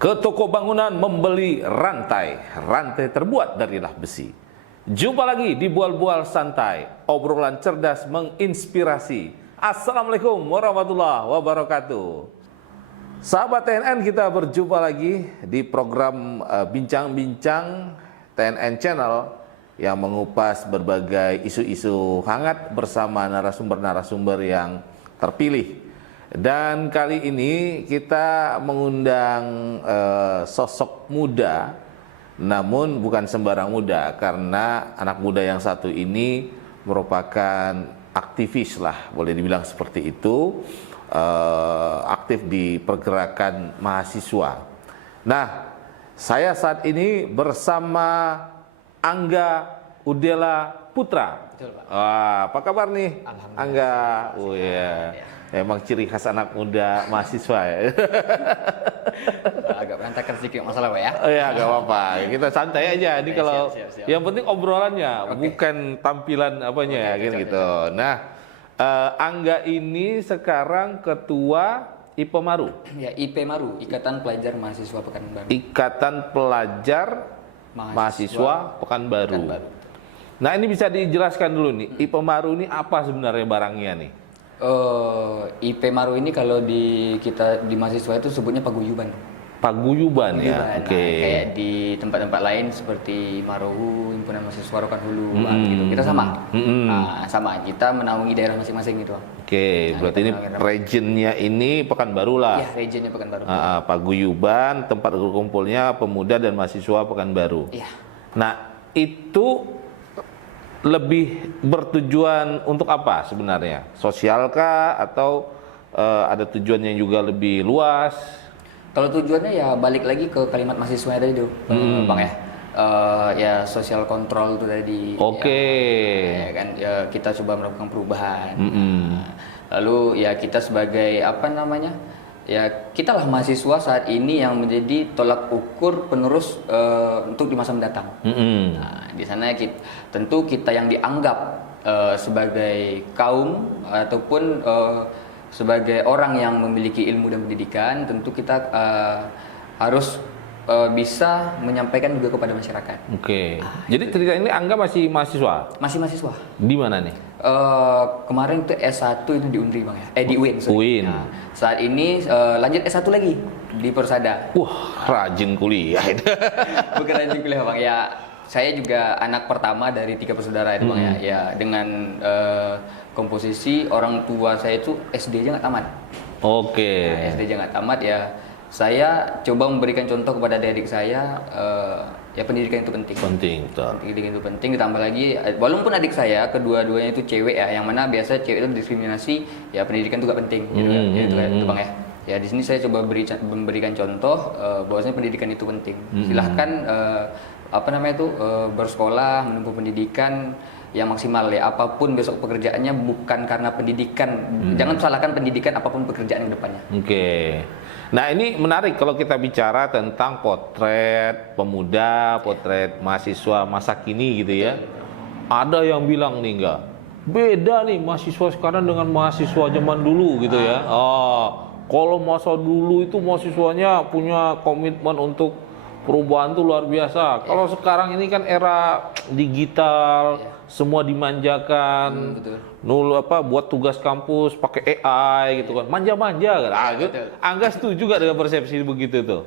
Ke toko bangunan membeli rantai. Rantai terbuat dari besi. Jumpa lagi di Bual-Bual Santai. Obrolan cerdas menginspirasi. Assalamualaikum warahmatullahi wabarakatuh. Sahabat TNN, kita berjumpa lagi di program Bincang-Bincang TNN Channel yang mengupas berbagai isu-isu hangat bersama narasumber-narasumber yang terpilih. Dan kali ini kita mengundang sosok muda, namun bukan sembarang muda, karena anak muda yang satu ini merupakan aktivis lah, boleh dibilang seperti itu, aktif di pergerakan mahasiswa. Nah, saya saat ini bersama Angga Udela Putra. Betul, Pak. Apa kabar nih, Angga? Oh ya. Emang ciri khas anak muda mahasiswa ya. Agak berantakan sedikit masalah, Pak ya. Oh ya, gak apa-apa. Kita santai aja. Ini kalau siap. yang penting obrolannya, bukan tampilan apanya gitu. Nah, Angga ini sekarang ketua IPEMARU. Ya, IPEMARU, Ikatan Pelajar Mahasiswa Pekanbaru. Ikatan Pelajar Mahasiswa Pekanbaru. Nah, ini bisa dijelaskan dulu nih, IPEMARU ini apa sebenarnya barangnya nih? IPEMARU ini kalau kita di mahasiswa itu sebutnya paguyuban. Paguyuban ya, oke. Nah, kayak di tempat-tempat lain seperti Marohu, Himpunan Mahasiswa Rokan Hulu, gitu. Kita sama. Nah, sama. Kita menaungi daerah masing-masing gitu. Oke, berarti ini regionnya ini Pekanbaru lah. Iya, regionnya Pekanbaru. Paguyuban, tempat berkumpulnya pemuda dan mahasiswa Pekanbaru. Iya. Nah, itu lebih bertujuan untuk apa sebenarnya? Sosialkah atau ada tujuan yang juga lebih luas? Kalau tujuannya ya balik lagi ke kalimat mahasiswa tadi tuh, Bang ya. Ya sosial kontrol itu tadi. Oke. Ya kan ya, kita coba melakukan perubahan. Lalu ya kita sebagai apa namanya? Ya kita lah mahasiswa saat ini yang menjadi tolak ukur penerus untuk di masa mendatang. Nah, di sana tentu kita yang dianggap sebagai kaum ataupun sebagai orang yang memiliki ilmu dan pendidikan, tentu kita harus bisa menyampaikan juga kepada masyarakat. Oke. Jadi cerita ini Angga masih mahasiswa? Masih mahasiswa. Di mana nih? Kemarin itu S1 itu di UNRI, Bang ya. Di UIN. UIN. Nah, saat ini lanjut S1 lagi di Persada. Wah, rajin kuliah. Bukan rajin kuliah, Bang. Ya, saya juga anak pertama dari 3 bersaudara itu, Bang ya. Ya, dengan komposisi orang tua saya itu SD aja nggak tamat. Oke. Nah, SD aja nggak tamat ya. Saya coba memberikan contoh kepada adik-adik saya, ya pendidikan itu penting. Penting, betul. Pendidikan itu penting, ditambah lagi, walaupun adik saya kedua-duanya itu cewek ya, yang mana biasa cewek itu diskriminasi, ya pendidikan itu gak penting, gitu kan, gitu Bang ya. Ya di sini saya coba memberikan contoh bahwasanya pendidikan itu penting. Silahkan apa namanya itu bersekolah, menempuh pendidikan yang maksimal ya, apapun besok pekerjaannya bukan karena pendidikan. Jangan salahkan pendidikan apapun pekerjaan ke depannya. Oke. Nah, ini menarik kalau kita bicara tentang potret pemuda, potret mahasiswa masa kini gitu ya. Ada yang bilang nih enggak, beda nih mahasiswa sekarang dengan mahasiswa zaman dulu gitu ya. Kalau masa dulu itu mahasiswanya punya komitmen untuk perubahan tuh luar biasa. Kalau sekarang ini kan era digital, semua dimanjakan. Buat tugas kampus pakai AI gitu kan. Manja-manja kan. Angga setuju juga dengan persepsi begitu tuh?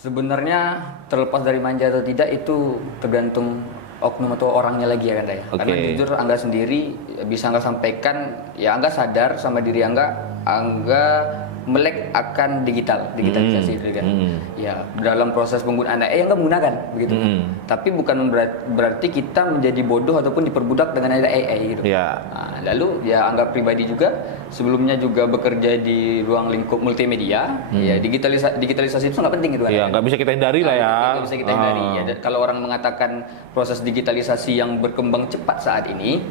Sebenarnya terlepas dari manja atau tidak itu tergantung oknum atau orangnya lagi ya kan ya. Karena jujur Angga sendiri bisa Angga sampaikan ya, Angga sadar sama diri Angga melek akan digitalisasi gitu kan. Ya, dalam proses penggunaan AI Angga menggunakan begitu. Tapi bukan berarti kita menjadi bodoh ataupun diperbudak dengan ada AI gitu. Nah, lalu ya Angga pribadi juga sebelumnya juga bekerja di ruang lingkup multimedia. Ya digitalisasi itu nggak penting gitu kan. Iya, nggak bisa kita hindari lah ya. Nggak bisa kita hindari. Ya, kalau orang mengatakan proses digitalisasi yang berkembang cepat saat ini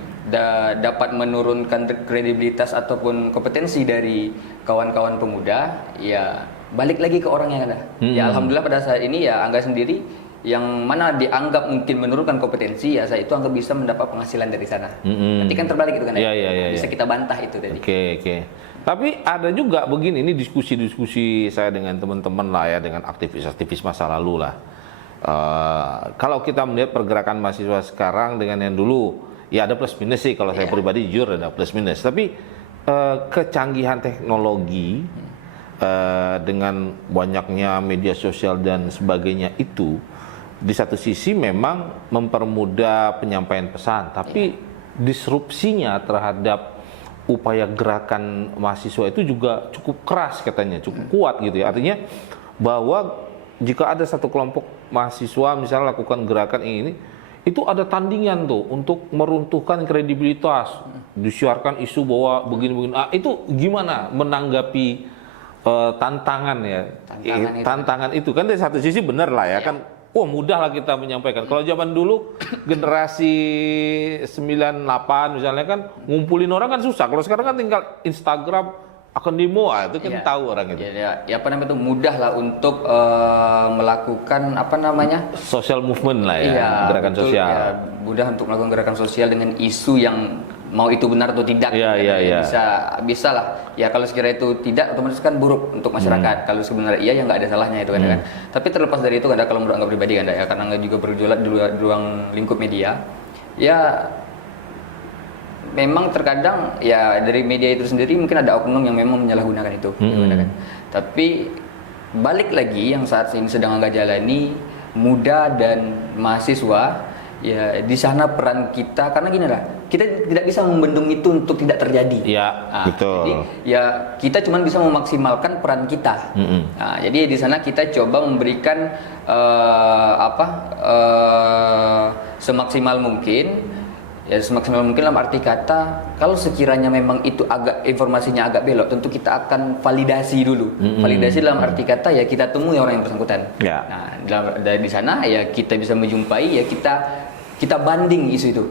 dapat menurunkan kredibilitas ataupun kompetensi dari kawan-kawan pemuda, ya balik lagi ke orang yang ada. Ya alhamdulillah pada saat ini ya Angga sendiri yang mana dianggap mungkin menurunkan kompetensi, ya saya itu anggap bisa mendapat penghasilan dari sana. Nanti kan terbalik itu kan ya. Bisa kita bantah itu tadi. Oke. Tapi ada juga begini, ini diskusi-diskusi saya dengan teman-teman lah ya, dengan aktivis-aktivis masa lalu lah. Kalau kita melihat pergerakan mahasiswa sekarang dengan yang dulu, ya ada plus minus sih. Kalau saya pribadi jujur ada plus minus. Tapi kecanggihan teknologi dengan banyaknya media sosial dan sebagainya itu, di satu sisi memang mempermudah penyampaian pesan, tapi disrupsinya terhadap upaya gerakan mahasiswa itu juga cukup keras katanya, cukup kuat gitu ya. Artinya bahwa jika ada satu kelompok mahasiswa misalnya lakukan gerakan ini, itu ada tandingan tuh untuk meruntuhkan kredibilitas, disiarkan isu bahwa begini-begini. Itu gimana menanggapi tantangan ya? Tantangan itu kan dari satu sisi benar lah ya kan. Wah, mudah lah kita menyampaikan. Kalau zaman dulu generasi 98 misalnya kan ngumpulin orang kan susah. Kalau sekarang kan tinggal Instagram akan demo, itu kan tahu orang itu. Ya apa namanya itu mudah lah untuk melakukan apa namanya social movement lah ya, gerakan betul, sosial. Ya, mudah untuk melakukan gerakan sosial dengan isu yang mau itu benar atau tidak. Bisa lah. Ya kalau sekiranya itu tidak, otomatis kan buruk untuk masyarakat. Kalau sebenarnya iya, ya nggak ada salahnya itu kan. Tapi terlepas dari itu kan, kalau menurut Angga pribadi kan, ya karena Angga juga berjualan di ruang lingkup media, ya memang terkadang ya dari media itu sendiri mungkin ada oknum yang memang menyalahgunakan itu. Kan? Tapi balik lagi yang saat ini sedang Angga jalani, muda dan mahasiswa, ya di sana peran kita, karena gini lah, kita tidak bisa membendung itu untuk tidak terjadi. Betul. Jadi ya kita cuma bisa memaksimalkan peran kita. Jadi di sana kita coba memberikan semaksimal mungkin. Ya semaksimal mungkin dalam arti kata, kalau sekiranya memang itu informasinya agak belok, tentu kita akan validasi dulu. Validasi dalam arti kata ya kita temui orang yang bersangkutan. Nah, dari sana ya kita bisa menjumpai, ya kita banding isu itu.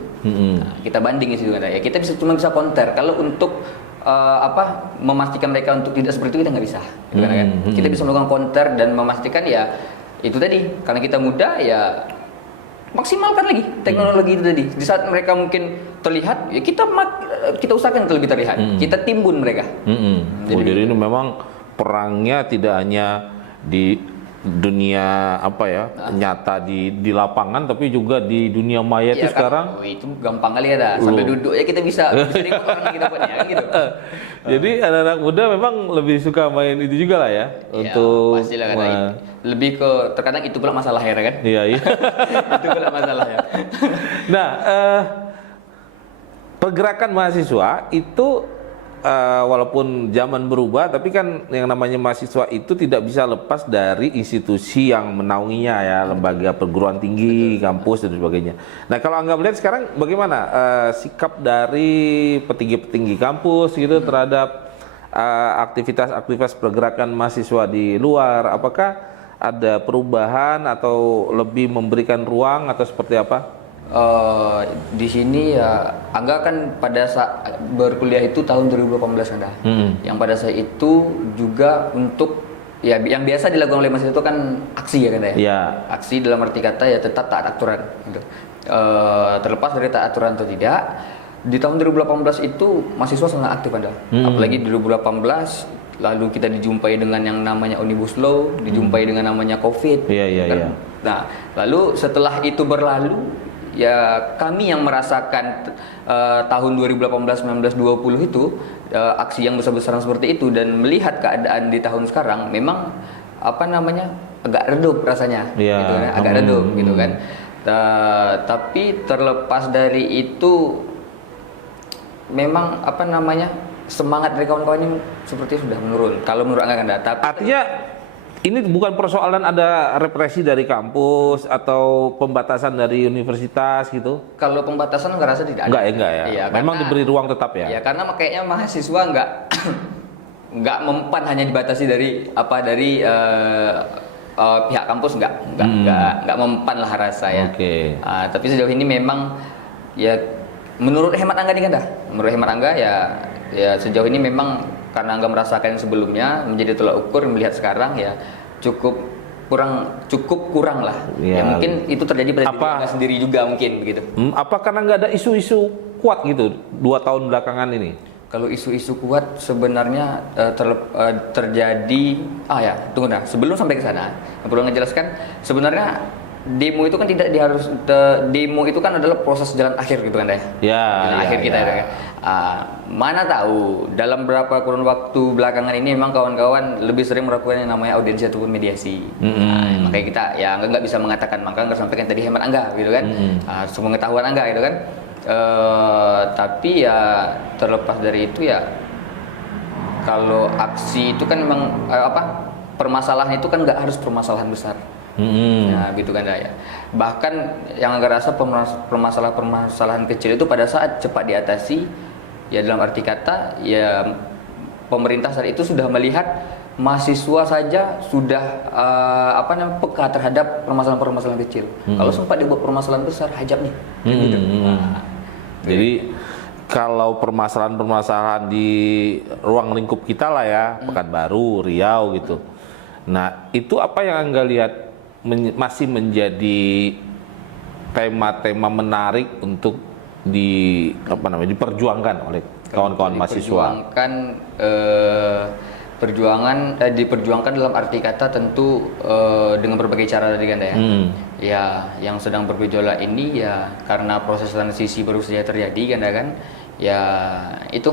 Kita banding isu itu kan. Ya kita cuma bisa counter. Kalau untuk memastikan mereka untuk tidak seperti itu kita nggak bisa. Gitu kan. Kita bisa melakukan counter dan memastikan ya itu tadi, karena kita muda ya maksimalkan lagi teknologi itu tadi. Di saat mereka mungkin terlihat, ya kita usahakan lebih terlihat. Kita timbun mereka. Jadi ini memang perangnya tidak hanya di dunia nyata di lapangan, tapi juga di dunia maya itu sekarang. Itu gampang kali ya, sambil duduk ya kita bisa ikut orang yang kita punya kan gitu. Jadi anak-anak muda memang lebih suka main itu juga lah ya, untuk pastilah kan. Lebih ke terkadang itu pula masalah ya kan. Iya. Itu pula masalah ya. Nah, pergerakan mahasiswa itu walaupun zaman berubah, tapi kan yang namanya mahasiswa itu tidak bisa lepas dari institusi yang menaunginya ya, lembaga perguruan tinggi, kampus dan sebagainya. Nah, kalau Angga melihat sekarang bagaimana sikap dari petinggi-petinggi kampus gitu terhadap aktivitas-aktivitas pergerakan mahasiswa di luar? Apakah ada perubahan atau lebih memberikan ruang atau seperti apa? Di sini ya Angga kan pada saat berkuliah itu tahun 2018 Anda. Yang pada saat itu juga untuk ya yang biasa dilakukan oleh mahasiswa itu kan aksi ya kan ya. Aksi dalam arti kata ya tetap taat aturan gitu. Terlepas dari taat aturan atau tidak, di tahun 2018 itu mahasiswa sangat aktif Anda. Apalagi di 2018 lalu kita dijumpai dengan yang namanya Omnibus Law, dijumpai dengan namanya COVID. Kan? Nah, lalu setelah itu berlalu, ya kami yang merasakan tahun 2018, 19, 20 itu aksi yang besar-besaran seperti itu dan melihat keadaan di tahun sekarang memang agak redup rasanya, gitu kan? Agak redup gitu kan. Tapi terlepas dari itu memang semangat dari kawan-kawan ini seperti sudah menurun. Kalau menurut Anda kan, artinya ini bukan persoalan ada represi dari kampus atau pembatasan dari universitas gitu. Kalau pembatasan nggak rasa tidak ada. Enggak ya. Iya, memang karena, diberi ruang tetap ya. Ya karena kayaknya mahasiswa nggak mempan hanya dibatasi dari pihak kampus nggak mempan lah rasa ya. Tapi sejauh ini memang ya menurut hemat Angga nih kan menurut hemat Angga ya sejauh ini memang karena Angga merasakan sebelumnya menjadi tolak ukur melihat sekarang ya cukup cukup kurang lah. Ya. Ya mungkin itu terjadi pada diri Apa- Angga sendiri juga mungkin begitu. Apa karena nggak ada isu-isu kuat gitu 2 tahun belakangan ini? Kalau isu-isu kuat sebenarnya terjadi, tunggu dah, sebelum sampai ke sana, yang perlu ngejelaskan sebenarnya demo itu kan tidak demo itu kan adalah proses jalan akhir gitu kan ya. Jalan akhir kita itu kan. Mana tahu dalam beberapa kurun waktu belakangan ini memang kawan-kawan lebih sering melakukan yang namanya audiensi ataupun mediasi. Makanya kita ya nggak bisa mengatakan, maka nggak sampaikan tadi hemat Angga gitu kan. Semua pengetahuan Angga gitu kan. Tapi ya terlepas dari itu ya, kalau aksi itu kan memang permasalahan itu kan nggak harus permasalahan besar. Ya gitu kan ya. Bahkan yang agak rasa permasalahan kecil itu pada saat cepat diatasi, ya dalam arti kata ya pemerintah saat itu sudah melihat mahasiswa saja sudah peka terhadap permasalahan-permasalahan kecil. Kalau sempat dibuat permasalahan besar, hajab nih. Gitu. Jadi kalau permasalahan-permasalahan di ruang lingkup kita lah ya, Pekanbaru, Riau gitu. Nah, itu apa yang Anda lihat masih menjadi tema-tema menarik untuk diperjuangkan oleh kawan-kawan mahasiswa? Diperjuangkan dalam arti kata tentu dengan berbagai cara tadi kan ya. Ya, yang sedang bergejolak ini ya karena proses transisi baru saja terjadi kan. Ya itu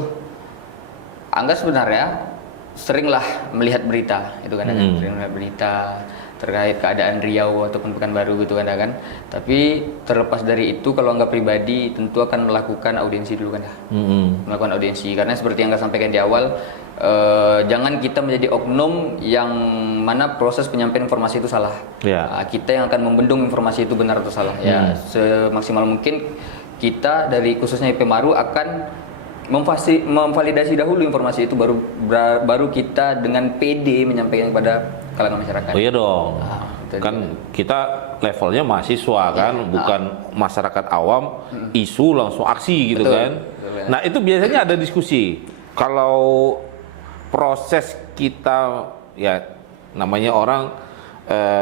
Angga sebenarnya seringlah melihat berita itu kan. Sering melihat berita terkait keadaan Riau ataupun Pekanbaru gitu kan. Tapi terlepas dari itu, kalau Angga pribadi tentu akan melakukan audiensi dulu kan ya. Melakukan audiensi karena seperti yang Angga sampaikan di awal, jangan kita menjadi oknum yang mana proses penyampaian informasi itu salah. Kita yang akan membendung informasi itu benar atau salah. Ya semaksimal mungkin kita dari khususnya IPMaru akan memvalidasi dahulu informasi itu, baru kita dengan PD menyampaikan kepada kalangan masyarakat. Oh iya dong. Kan kita levelnya mahasiswa kan, bukan masyarakat awam, isu langsung aksi gitu. Betul. Kan. Betul. Nah, itu biasanya ada diskusi. Kalau proses kita ya namanya orang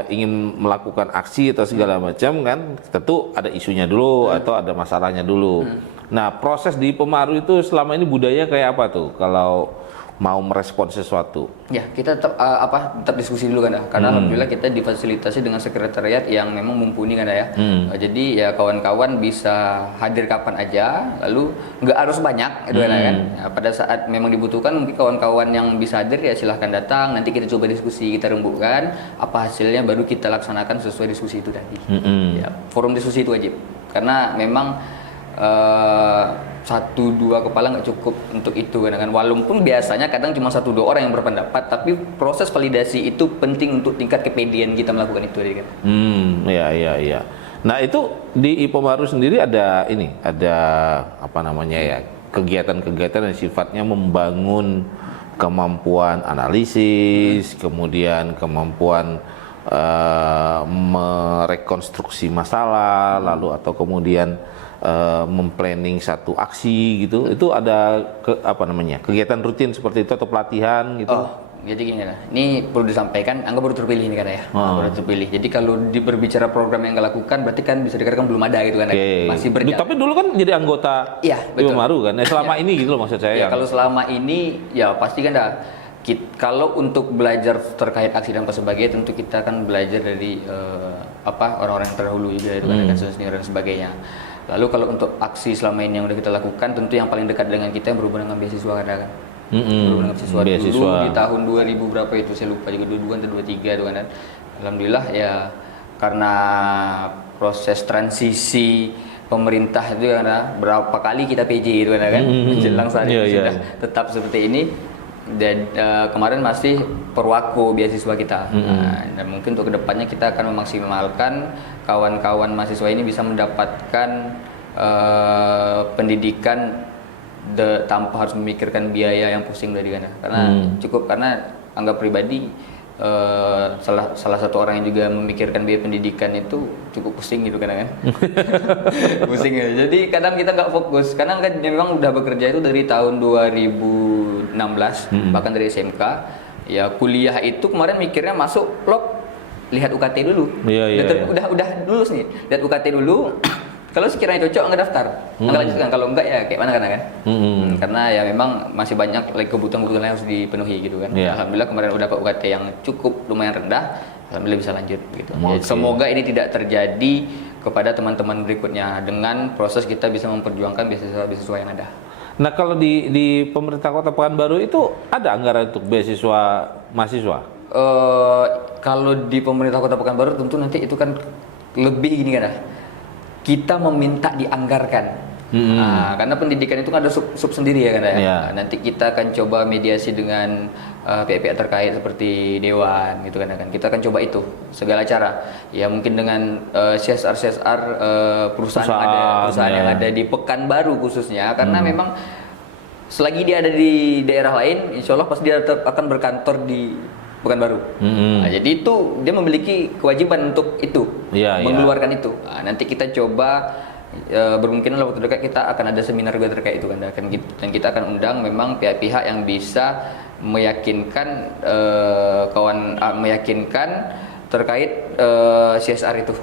ingin melakukan aksi atau segala macam kan, tentu ada isunya dulu atau ada masalahnya dulu. Nah, proses di Pekanbaru itu selama ini budaya kayak apa tuh kalau mau merespon sesuatu? Ya, kita tetap diskusi dulu kan ya. Karena alhamdulillah kita difasilitasi dengan sekretariat yang memang mumpuni kan ya. Jadi ya kawan-kawan bisa hadir kapan aja, lalu nggak harus banyak gitu kan. Ya, pada saat memang dibutuhkan mungkin kawan-kawan yang bisa hadir ya silahkan datang. Nanti kita coba diskusi, kita rembukkan apa hasilnya, baru kita laksanakan sesuai diskusi itu tadi. Ya, forum diskusi itu wajib. Karena memang 1-2 kepala nggak cukup untuk itu kan. Walaupun biasanya kadang cuma 1-2 orang yang berpendapat, tapi proses validasi itu penting untuk tingkat kepedean kita melakukan itu kan. Iya. Nah, itu di IPMaru sendiri ada kegiatan-kegiatan yang sifatnya membangun kemampuan analisis, kemudian kemampuan merekonstruksi masalah, lalu atau kemudian memplanning satu aksi gitu. Itu ada kegiatan rutin seperti itu atau pelatihan gitu? Jadi gini lah, ini perlu disampaikan, Angga baru terpilih nih kan ya, baru terpilih. Jadi kalau berbicara program yang Angga lakukan, berarti kan bisa dikatakan belum ada gitu kan ya, masih berjalan. Tapi dulu kan jadi anggota IPMaru kan, selama ini gitu loh maksud saya. Kalau selama ini ya pasti kan kalau untuk belajar terkait aksi dan sebagainya, tentu kita akan belajar dari orang-orang yang terdahulu juga itu kan, dan sebagainya. Lalu kalau untuk aksi selama ini yang udah kita lakukan, tentu yang paling dekat dengan kita yang berhubungan dengan beasiswa kan. Berhubungan dengan beasiswa dulu di tahun 2000 berapa itu saya lupa juga, 22 atau 23 itu kan. Alhamdulillah ya, karena proses transisi pemerintah itu karena berapa kali kita PJ itu kan, menjelang saat ini sudah tetap seperti ini. Dan kemarin masih perwako beasiswa kita. Dan mungkin untuk kedepannya kita akan memaksimalkan kawan-kawan mahasiswa ini bisa mendapatkan pendidikan tanpa harus memikirkan biaya yang pusing dari sana. Karena anggap pribadi salah satu orang yang juga memikirkan biaya pendidikan itu cukup pusing gitu kan. Pusing ya. Jadi kadang kita nggak fokus. Karena kan memang udah bekerja itu dari tahun 2016 bahkan dari SMK. Ya kuliah itu kemarin mikirnya masuk plok lihat UKT dulu. Udah lulus nih, lihat UKT dulu. Kalau sekiranya cocok nggak daftar, nggak lanjutkan. Kalau enggak ya kayak mana kan? Karena ya memang masih banyak kebutuhan-kebutuhan yang harus dipenuhi gitu kan. Alhamdulillah kemarin udah dapat UKT yang cukup lumayan rendah, alhamdulillah bisa lanjut gitu. Ya, semoga ini tidak terjadi kepada teman-teman berikutnya dengan proses kita bisa memperjuangkan beasiswa yang ada. Nah kalau di pemerintah Kota Pekanbaru itu ada anggaran untuk beasiswa mahasiswa? Kalau di pemerintah Kota Pekanbaru tentu nanti itu kan lebih gini kan, kita meminta dianggarkan. Nah, karena pendidikan itu kan ada sub sendiri ya kan ya. Nah, nanti kita akan coba mediasi dengan pihak-pihak terkait seperti dewan gitu kan. Kita akan coba itu segala cara. Ya mungkin dengan CSR perusahaan yang ada di Pekanbaru khususnya, karena memang selagi dia ada di daerah lain, insya Allah pasti dia akan berkantor di Pekanbaru. Nah, jadi itu dia memiliki kewajiban untuk itu, mengeluarkan itu. Nah, nanti kita coba bermungkin waktu dekat kita akan ada seminar juga terkait itu kan, dan kita akan undang memang pihak-pihak yang bisa meyakinkan meyakinkan terkait CSR itu.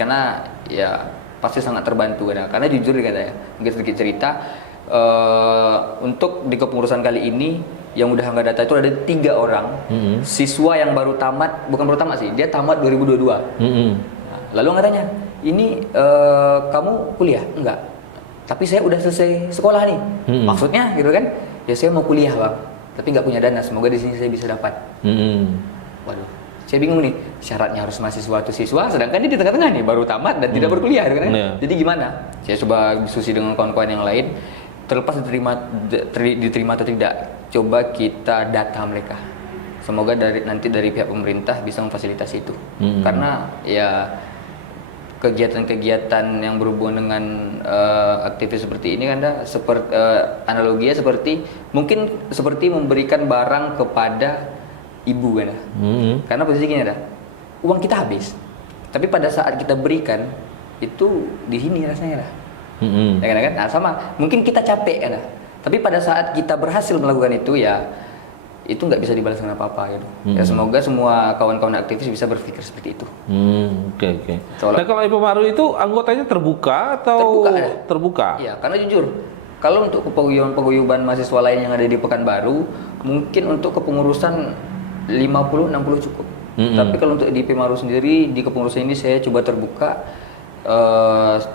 Karena ya pasti sangat terbantu kan, karena jujur kan ya, mungkin sedikit cerita untuk di kepengurusan kali ini yang udah nggak data itu ada 3 orang siswa yang baru tamat, bukan baru tamat sih, dia tamat 2022. Nah, lalu nggak tanya, ini kamu kuliah? Enggak. Tapi saya udah selesai sekolah nih. Maksudnya gitu kan? Ya saya mau kuliah bang, tapi nggak punya dana. Semoga di sini saya bisa dapat. Waduh, saya bingung nih. Syaratnya harus mahasiswa atau siswa, sedangkan dia di tengah-tengah nih, baru tamat dan tidak berkuliah, gitu kan? Jadi gimana? Saya coba diskusi dengan kawan-kawan yang lain. Terlepas diterima atau tidak, coba kita data mereka. Semoga nanti dari pihak pemerintah bisa memfasilitasi itu. Karena ya kegiatan-kegiatan yang berhubungan dengan aktivis seperti ini kan analoginya mungkin seperti memberikan barang kepada ibu kan. Karena posisi gini uang kita habis, tapi pada saat kita berikan itu di sini rasanya ya kan? Nah, sama mungkin kita capek kan, tapi pada saat kita berhasil melakukan itu ya itu nggak bisa dibalas dengan apa-apa gitu. Ya semoga semua kawan-kawan aktivis bisa berpikir seperti itu. Oke. Nah kalau IPEMARU itu anggotanya terbuka atau terbuka? Iya, karena jujur kalau untuk paguyuban mahasiswa lain yang ada di Pekanbaru mungkin untuk kepengurusan 50-60 cukup. Tapi kalau untuk di IPEMARU sendiri di kepengurusan ini saya coba terbuka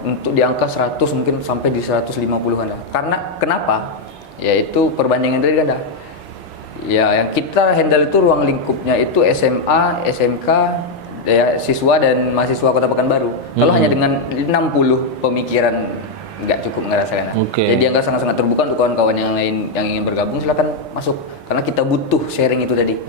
untuk di angka 100 mungkin sampai di 150-an. Karena kenapa? Yaitu perbandingan dari ganda. Ya, yang kita handle itu ruang lingkupnya itu SMA, SMK, ya, siswa dan mahasiswa Kota Pekanbaru. Kalau hanya dengan 60 pemikiran nggak cukup ngerasakan. Jadi angka sangat-sangat terbuka untuk kawan-kawan yang lain yang ingin bergabung, silakan masuk. Karena kita butuh sharing itu tadi.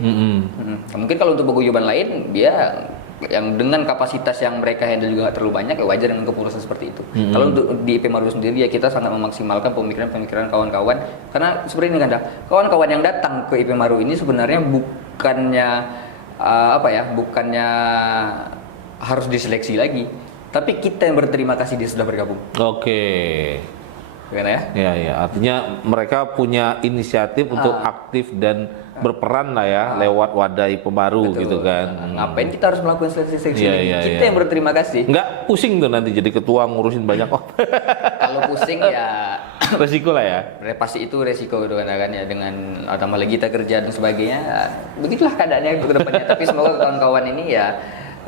Mungkin kalau untuk paguyuban lain dia yang dengan kapasitas yang mereka handle juga terlalu banyak, ya wajar dengan kepengurusan seperti itu. Kalau untuk di IPEMARU sendiri ya kita sangat memaksimalkan pemikiran-pemikiran kawan-kawan, karena seperti ini kan kawan-kawan yang datang ke IPEMARU ini sebenarnya bukannya bukannya harus diseleksi lagi, tapi kita yang berterima kasih dia sudah bergabung. Gimana ya? Ya, artinya mereka punya inisiatif untuk aktif dan berperan lah ya lewat wadah IPEMARU gitu kan. Ngapain kita harus melakukan seleksi-seleksi lagi? Kita yang berterima kasih. Nggak pusing tuh nanti jadi ketua ngurusin banyak orang. Kalau pusing ya resiko lah ya. Pasti itu resiko gitu kan ya, dengan tambah lagi kita kerja dan sebagainya. Begitulah keadaannya ke depannya. Tapi semoga kawan-kawan ini ya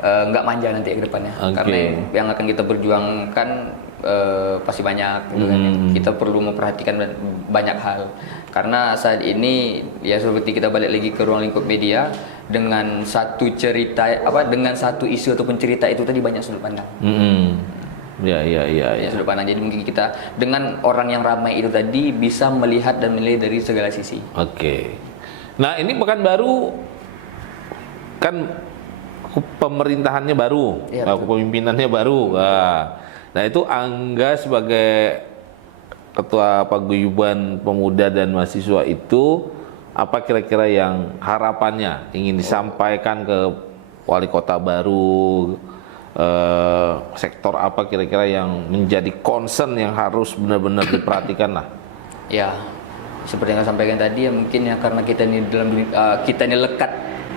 nggak manja nanti ke depannya. Karena yang akan kita perjuangkan pasti banyak gitu kan. Kita perlu memperhatikan banyak hal. Karena saat ini ya seperti kita balik lagi ke ruang lingkup media, dengan satu cerita dengan satu isu ataupun cerita itu tadi banyak sudut pandang. Ya. Sudut pandang. Jadi mungkin kita dengan orang yang ramai itu tadi bisa melihat dan menilai dari segala sisi. Nah ini Pekanbaru kan pemerintahannya baru, kepemimpinannya baru. Nah itu Angga sebagai Ketua Paguyuban Pemuda dan Mahasiswa itu apa kira-kira yang harapannya ingin disampaikan ke wali kota baru, sektor apa kira-kira yang menjadi concern yang harus benar-benar diperhatikan lah? Ya, seperti yang saya sampaikan tadi ya, mungkin ya karena kita ini lekat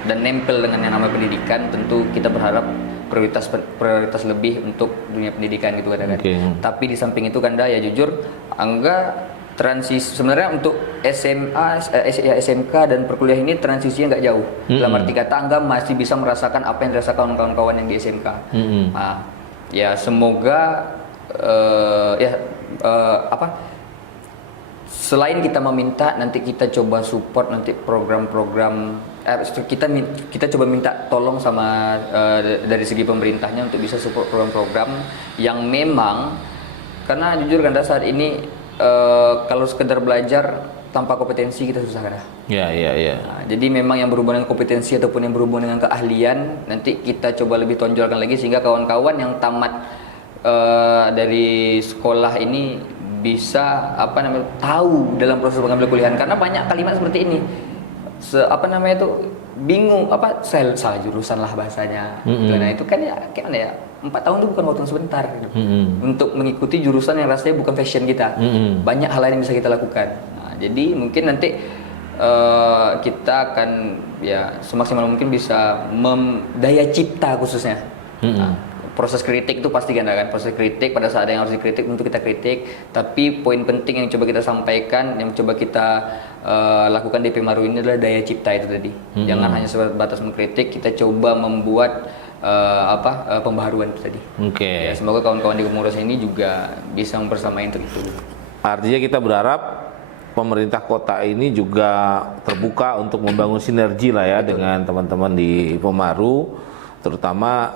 dan nempel dengan yang namanya pendidikan, tentu kita berharap prioritas lebih untuk dunia pendidikan gitu kan. Oke. Tapi di samping itu Kanda, ya jujur Angga transisi sebenarnya untuk SMA, SMK dan perkuliahan ini transisinya nggak jauh. Dalam arti kata Angga masih bisa merasakan apa yang dirasakan kawan-kawan yang di SMK. Nah, ya semoga selain kita meminta, nanti kita coba support nanti program-program, kita coba minta tolong sama dari segi pemerintahnya untuk bisa support program-program yang memang, karena jujur Kanda saat ini kalau sekedar belajar tanpa kompetensi kita susah kan. Ya. Nah, jadi memang yang berhubungan dengan kompetensi ataupun yang berhubungan dengan keahlian, nanti kita coba lebih tonjolkan lagi sehingga kawan-kawan yang tamat dari sekolah ini bisa tahu dalam proses pengambilan kuliahan, karena banyak kalimat seperti ini bingung salah jurusan lah bahasanya. Nah itu kan ya kayak mana ya, 4 tahun itu bukan waktu yang sebentar gitu. Untuk mengikuti jurusan yang rasanya bukan fashion kita. Banyak hal lain yang bisa kita lakukan. Nah, jadi mungkin nanti kita akan ya semaksimal mungkin bisa daya cipta khususnya. Proses kritik itu pasti kan, proses kritik pada saat ada yang harus dikritik untuk kita kritik, tapi poin penting yang coba kita sampaikan, yang coba kita lakukan di Pemaruu ini adalah daya cipta itu tadi. Jangan hanya sebatas mengkritik, kita coba membuat pembaharuan itu tadi. Ya, semoga kawan-kawan di Komoros ini juga bisa mempersamai untuk itu. Artinya kita berharap pemerintah kota ini juga terbuka untuk membangun sinergi lah ya dengan teman-teman di Pemaruu, terutama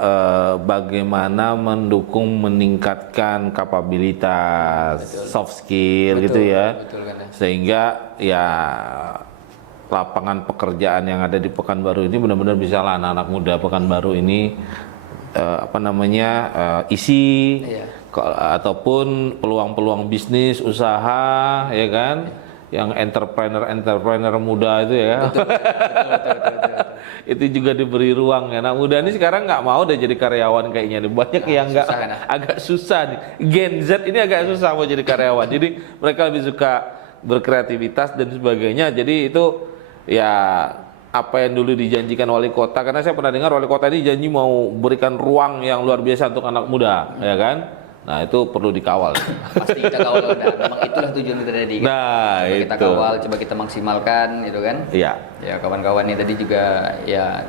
bagaimana meningkatkan kapabilitas soft skill gitu ya, sehingga ya lapangan pekerjaan yang ada di Pekanbaru ini benar-benar bisa lah anak-anak muda Pekanbaru ini isi ataupun peluang-peluang bisnis usaha ya kan, yang entrepreneur muda itu ya. Betul. Itu juga diberi ruang ya. Anak muda ini sekarang nggak mau udah jadi karyawan kayaknya. Banyak yang nggak, agak susah nih. Gen Z ini agak susah mau jadi karyawan. Jadi mereka lebih suka berkreativitas dan sebagainya. Jadi itu ya apa yang dulu dijanjikan wali kota. Karena saya pernah dengar wali kota ini janji mau berikan ruang yang luar biasa untuk anak muda, ya kan? Nah itu perlu dikawal. Pasti kita kawal, memang itulah tujuan kita tadi. Nah coba itu. Kita kawal, coba kita maksimalkan, gitu kan? Iya. Ya kawan-kawan ini tadi juga ya,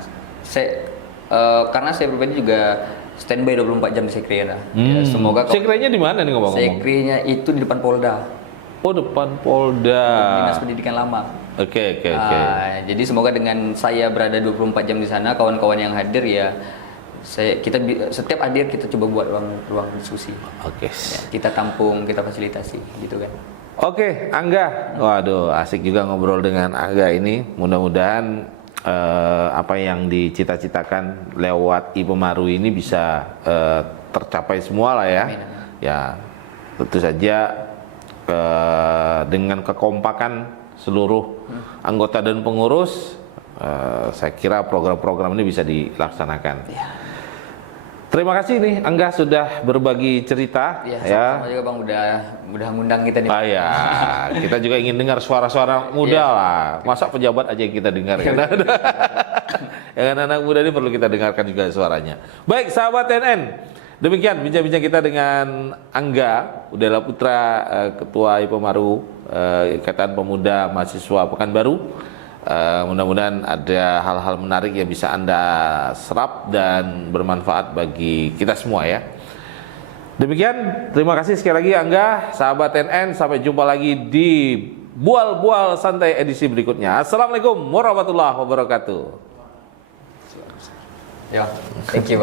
karena saya pribadi juga standby 24 jam di Sekre ya. Semoga. Sekrenya di mana nih ngomong-ngomong? Sekrenya itu di depan Polda. Oh depan Polda. Dinas Pendidikan Lama. Oke. Jadi semoga dengan saya berada 24 jam di sana, kawan-kawan yang hadir ya. Setiap hadir kita coba buat ruang diskusi. Oke. Ya, kita tampung, kita fasilitasi, gitu kan. Oke, Angga. Waduh, asik juga ngobrol dengan Angga ini. Mudah-mudahan apa yang dicita-citakan lewat Pemaruu ini bisa tercapai semua lah ya. Amin. Ya, tentu saja dengan kekompakan seluruh anggota dan pengurus, saya kira program-program ini bisa dilaksanakan. Ya. Terima kasih nih Angga sudah berbagi cerita. Ya, sama juga Bang udah ngundang kita nih. Ya, kita juga ingin dengar suara-suara muda lah. Masa pejabat aja yang kita dengarkan. Yang anak muda ini perlu kita dengarkan juga suaranya. Baik, sahabat TNN. Demikian bincang-bincang kita dengan Angga Udahlah Putra, Ketua Pemaruu Ikatan Pemuda Mahasiswa Pekanbaru. Mudah-mudahan ada hal-hal menarik yang bisa Anda serap dan bermanfaat bagi kita semua ya. Demikian, terima kasih sekali lagi Angga, sahabat TNN. Sampai jumpa lagi di Bual-Bual Santai edisi berikutnya. Assalamualaikum warahmatullahi wabarakatuh. Ya, thank you.